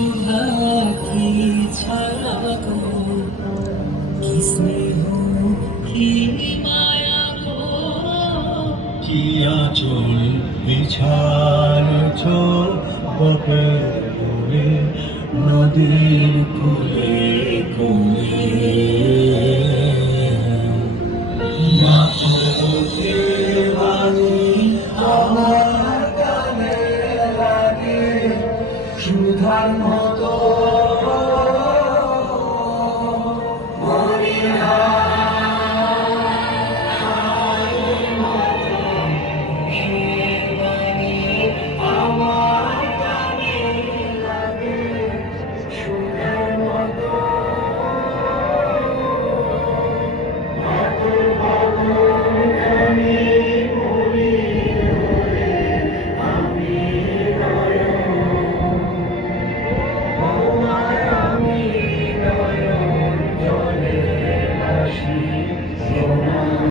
সুধা কি ছায়া গো, কি স্নেহ কি মায়া গো, কি আঁচল বিছায়েছ বপের মোড়ে, নদীর কূলে কূলে।